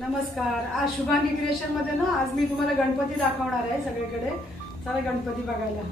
नमस्कार. आज शुभांगी क्रिएशन मध्ये ना आज मी तुम्हाला गणपती दाखवणार आहे सगळीकडे. चला गणपती बघायला.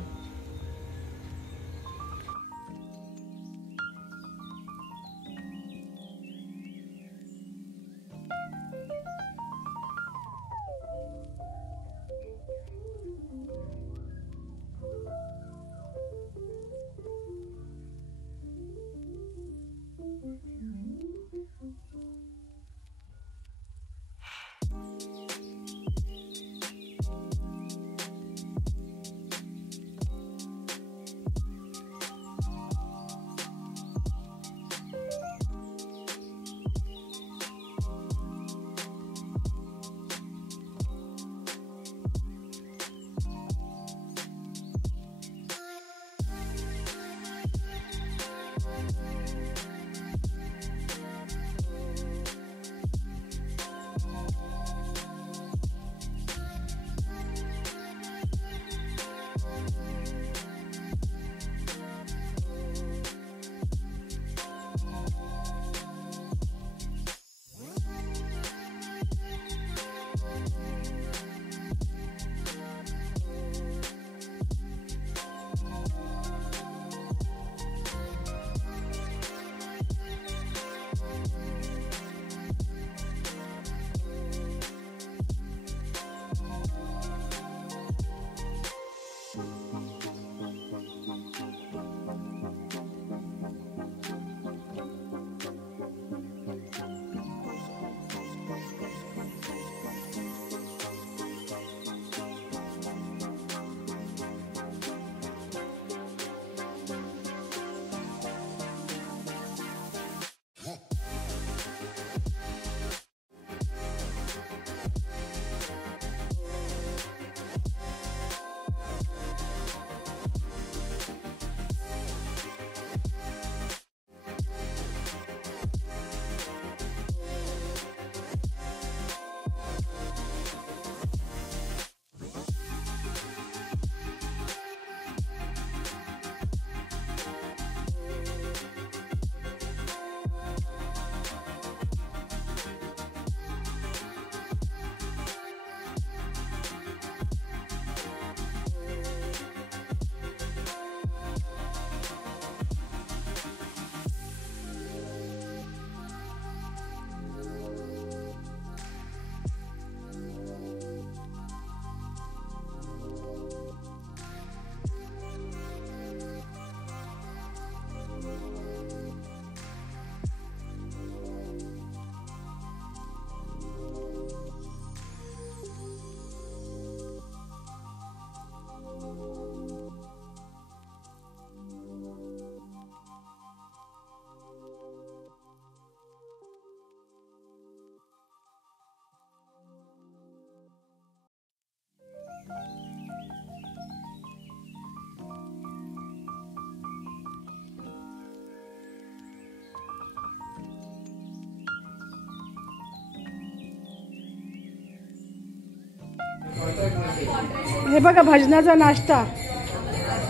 हे बघा भजनाचा नाश्ता.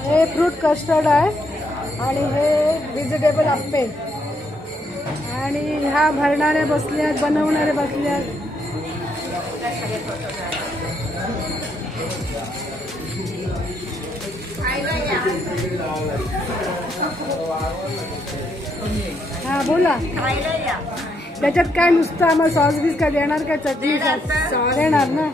हे फ्रूट कस्टर्ड आहे आणि हे व्हेजिटेबल आप्पे आणि ह्या भरणारे बसल्यात, बनवणारे बसल्यात. हा बोला. त्याच्यात काय नुसतं आम्हाला सॉस बीस काय देणार, काय चटणी देणार ना.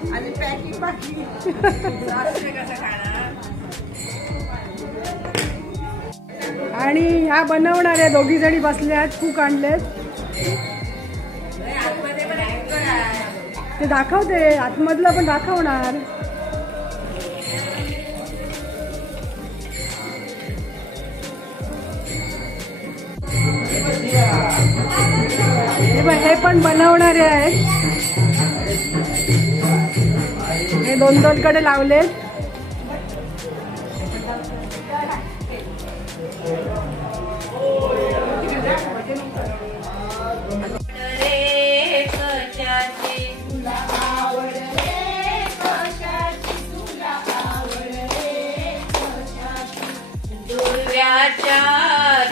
आणि ह्या बनवणाऱ्या दोघी जणी बसल्यात, कुक आणलेत. ते दाखवते, आतमधलं पण दाखवणार. हे पण बनवणारे आहेत. हे दोन दोन कडे लावलेत.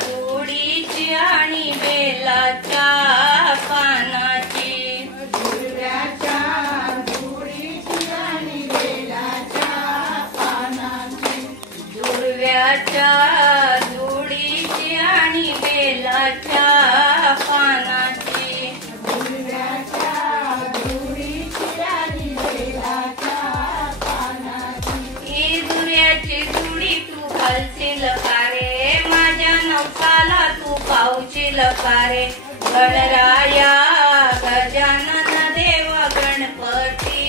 तुळीची आणि बेलाच्या पानाची माव्याच्या जुडीची आणि बेलाच्या पानाची, ही दुर्याची जुडी तू घालशील कारे, माझ्या नवसाला तू पावशील कारे. गणराया गजानन देवा गणपती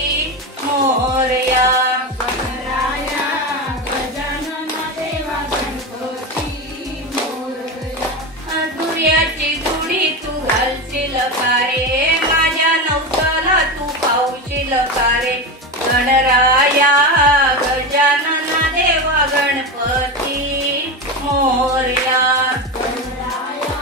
मोरया, गणराया गजानन देवा गणपती मोरया. दुर्याची जुडी तू घालशील कारे, माझ्या नवसाला तू पावशील कारे. गणराया गजानन देवा गणपती मोरया, गणराया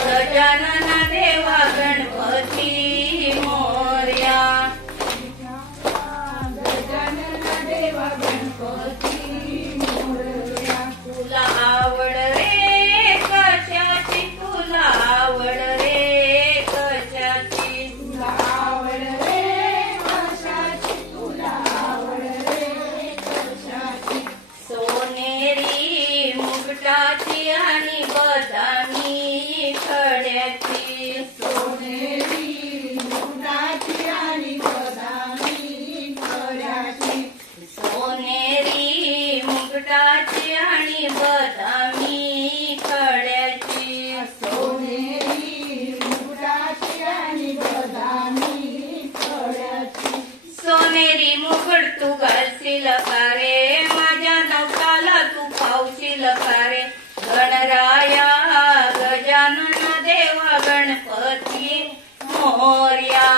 गजानन देवा गणपती मोरया. गजानन देवा गणपती मोरया. तुला आवड रे कशाची, तुला आवड रे कशाची, तुला आवड रे कशाची, तुला आवड रे कशाची. सोनेरी मुगटाची आणि बदामी खड्याची, सोनेरी मुगटाची आणि बदामी खड्याची, सोनेरी मुगटाची आणि बदामी खड्याची, सोनेरी मुगटाची आणि बदामी खड्याची. सोनेरी मुकुट तू घालशील कारे, माझ्या नवसाला तू पावशील कारे. गणराया गजानन देवा गणपती मोरया,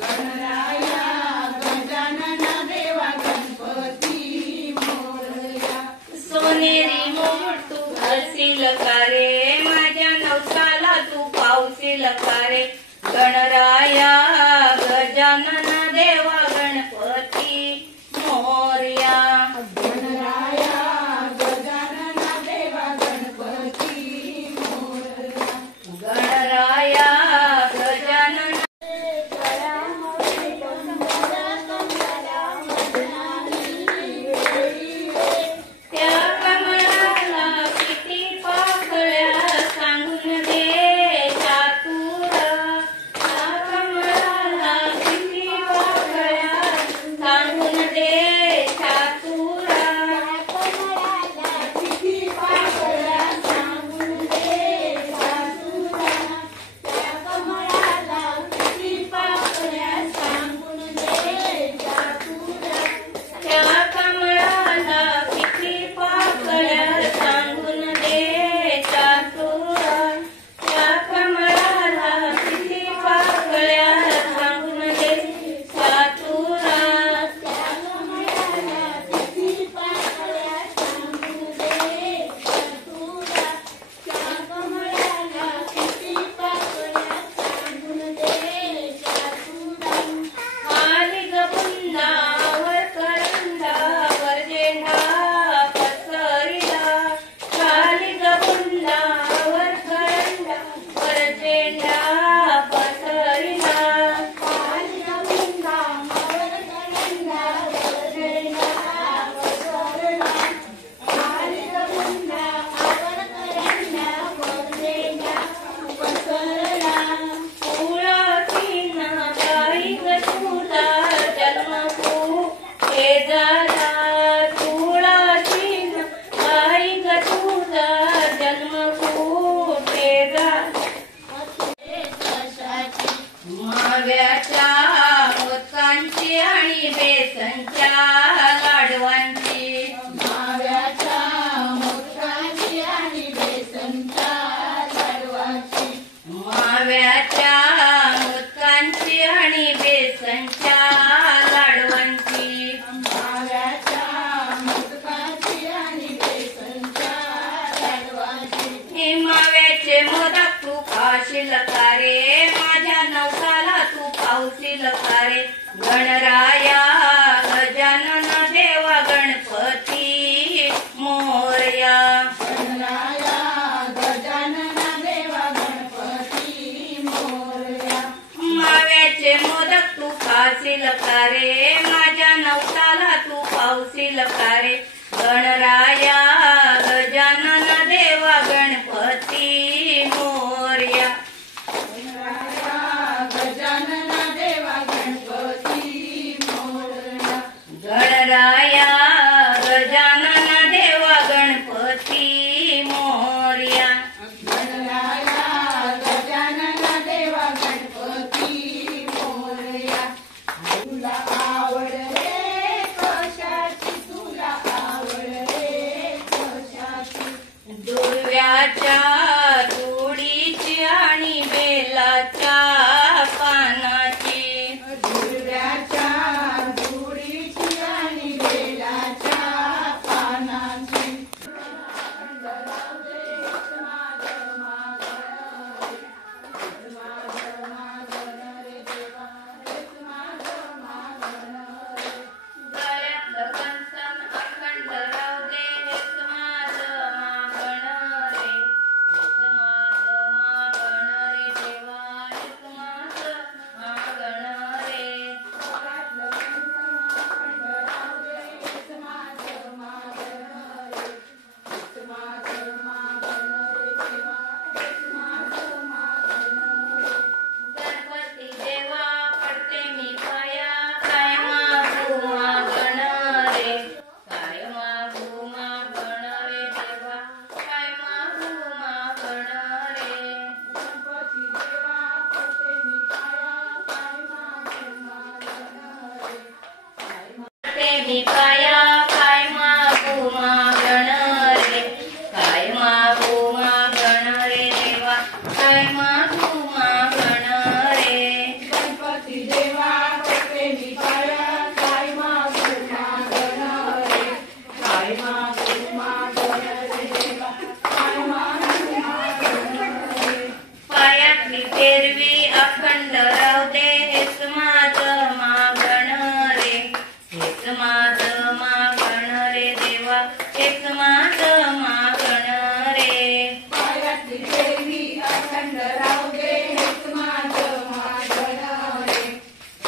गणराया गजानन देवा गणपती मोरया. सोनेरी मुकुट तू घालशील कारे, माझ्या नवसाला तू पावशील कारे. गणराया गजानन देवा गणपती मोरया, गणराया गजानन देवा गणपती मोरया. गणराया गजानन त्या कमळाला किती पाकळ्या सांगून दे चातुरा, त्या कमळाला किती पाकळ्या सांगून दे चातुरा, कमळाला किती पाकळ्या सांगून दे चातुरा, त्या कमळाला किती पाकळ्या सांगून दे चातुरा, त्या कमळाला किती पाकळ्या सांगून दे चातुरा, त्या कमळाला किती पाकळ्या सांगून दे चातुरा, त्या कमळाला किती पाकळ्या सांगून दे चातुरा, त्या कमळाला किती पाकळ्या सांगून दे चातुरा. खाली गबुंदावर करंदावर झेंडा पसरिला, खाली गबुंदावर करंदावर झेंडा पसरिला, खाली गबुंदावर करंदावर झेंडा पसरिला, खाली गबुंदावर करंदावर झेंडा पसरला. फुलातीन गाई ग तुझा जन्म कुठे झाला, फुलातीन गाई ग तुझा जन्म कुठे झाला. माव्याच्या मोदकांची आणि बेसनच्या लाडवांची, माव्याच्या मोदकांची आणि बेसनच्या लाडवांची, माव्याच्या मोदकांची आणि बेसनच्या लाडवांची, माव्याच्या मोदकांची आणि बेसनच्या लाडवांची. हे माव्याचे मोदक तू खाशील कारे, माझ्या नवसाला तू पावशील कारे. गणराया गजानन देवा गणपती मोरया, गणराया गजानन देवा गणपती मोरया. माव्याचे मोदक तू पाहशील का रे माझ्या नवसाला तू पावशील का रे गणराया गजानन देवा गणपती मोरया गजानन देवा गणपती मोरया गणराया गजानन देवा गणपती मोरया गणराया गजानन देवा गणपती मोरया तुला आवड रे कशाची तुला आवड रे कशाची दुर्व्याच्या तुडीची आणि बेलाच्या पानाची दुर्व्याच्या दुडीची आणि बेलाच्या पानाची गळ्यातलं कंचन अखंड राहू दे हेच माझं मागण रे हेच माझं मागण रे देवा हेच माझं मागण रे गणपती देवा पडते मी पाया काय मागू मागण रे काय मागू मागण रे देवा काय मागू मागण रे पडते मी पाया काय मागू मागण रे काय मागू मागण रे देवा काय मागू मागण रे गणपती देवा पडते मी पाया काय मागू मागण रे काय मागू मागण रे देवा काय मागू मागण रे पायातली तेरवी अखंड राहू दे हेच माझं मागण रे हेच माझं मागण रे देवा हेच माझं मागण रे पायातली देवी अखंड राहू दे हेच माझं मागण रे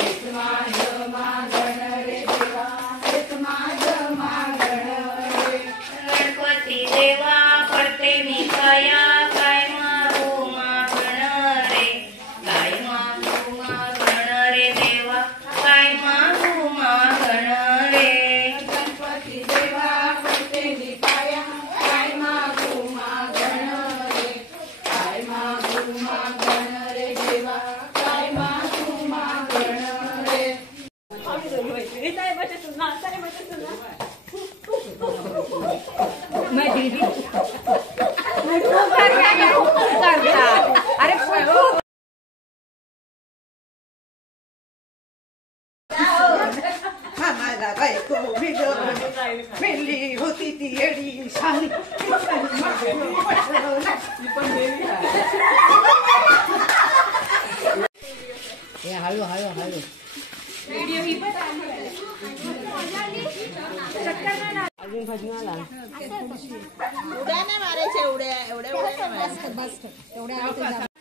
हेच माझं मागण रे देवा हेच माझं मागण रे गणपती देवा पडते मी पाया काय मागू मागण रे काय मागू मागण रे देवा काय मागू मागण रे गणपती देवा पडते मी पाया काय मागू मागण रे काय मागू मागण रे देवा काय मागू मागण रे आम्हाला बायको मेली होती ती येडी शाली हळू हळू हळू अजून भजनाला उड्या नाही मारायच्या एवढ्या एवढ्या उड्या नाही मारायच्या.